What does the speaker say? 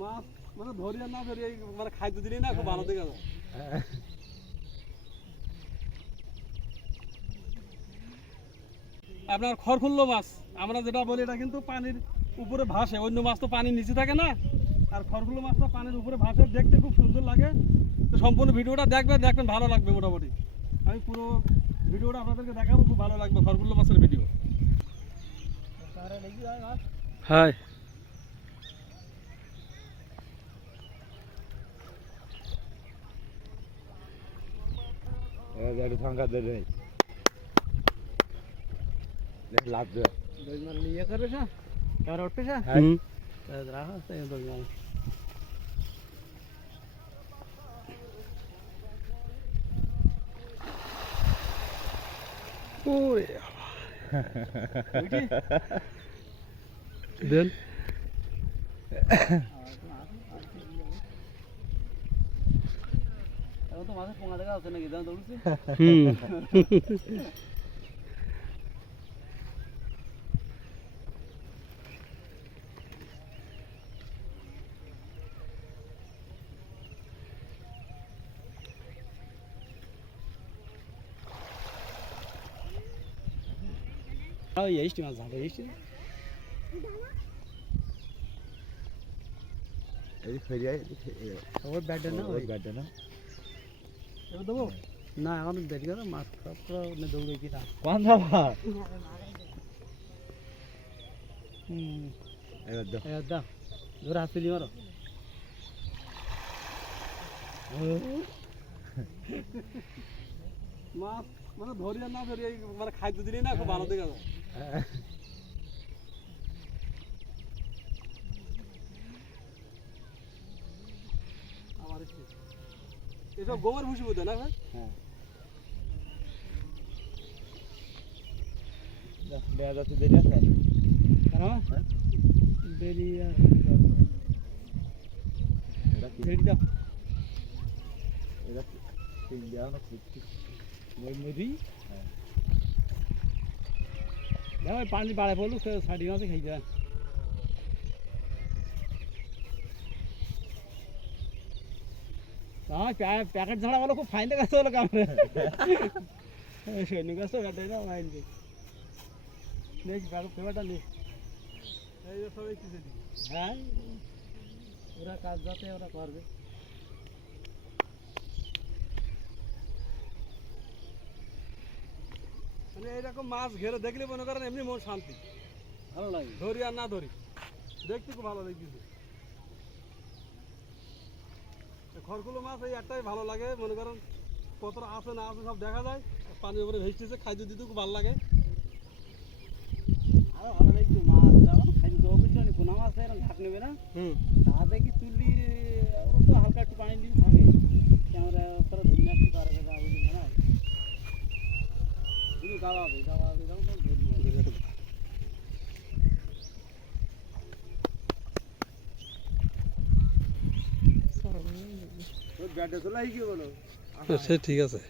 মাছ মানে ধরি আর না ধরি এই মানে খাইতে দিলি না খুব ভালো যায় আপনার খড়খুল্লো মাছ। আমরা যেটা বলি, এটা কিন্তু পানির উপরে ভাসে, অন্য মাছ তো পানির নিচে থাকে না। আর খড়খুল্লো মাছটা পানির উপরে ভাসে, দেখতে খুব সুন্দর লাগে। তো সম্পূর্ণ ভিডিওটা দেখবেন দেখবেন ভালো লাগবে মোটামুটি। আমি পুরো ভিডিওটা আপনাদেরকে দেখাবো, খুব ভালো লাগবে খড়গুল্লো মাছের ভিডিও। হ্যাঁ একটু সংখ্যা ধরে নেই দেখ লাভ দেবে ইয়ে করবে না এবার উঠবে না হ্যাঁ রাখা দোলমাল ওরে দেন এখন তো মাঝে পোঙা দেখা আছে নাকি? দাম দৌড়ছে? হুম। ಎಷ್ಟು ಮಾಸ ಎಷ್ಟು এই ফেরিয়ায় ওর ব্যাড না ওই ব্যাটে না এবার দেবো না এখন দেরি করে মাছ খাওয়া দৌড়ে কি না কোন যাবা হুম এবার দাও এবার দাও ধরে হাত তুলি মারো মাছ মানে ধরি আর না ধরি এই মানে খাইতে দিলি না খুব ভালো দেখা যায়। এসব গোবর ভুসি বোধ না ভাই। হ্যাঁ। দেয়া যাচ্ছে দেরি আছে হ্যাঁ? দেরি আর এটা কি দেরি দাও এটা কি ঠিক দেওয়া না ঠিক ঠিক মই মরি দাও ওই পানি বাড়ায় বলুক ষাটি মাসে খাই দেন প্যাকেট ছাড়া বলো খুব ফাইন দেখাচ্ছে বলো কামড়ে সৈনিক আসতো কাটাই না ফাইন নেই প্যাকেট পেপারটা নেই হ্যাঁ ওরা কাজ যাতে ওরা করবে মানে এইরকম মাছ ঘেরে দেখলে মনে করেন এমনি মন শান্তি। ভালো লাগে। ধরি আর না ধরি। দেখতে খুব ভালো লাগতেছে খড়গুলো মাছ এই একটাই ভালো লাগে মনে করেন কতটা আছে না আছে সব দেখা যায়। পানির উপরে ভেসতেছে খাইতে দিতে খুব ভালো লাগে। আরও ভালো লাগছে মাছ। দেবো বুঝছ না পোনা মাছ এরকম ঢাক নেবে না? হুম। তাতে কি তুললি ও তো হালকা একটু পানি দিয়ে থাকে ক্যামেরা তোরা ধরে নিয়ে আসতে পারবে না বুঝলি না তুমি গাওয়াবে গাওয়াবে গাও তো ধরে নিয়ে আসবে। ওই ব্যাটে চলে আই কি বলো সে ঠিক আছে।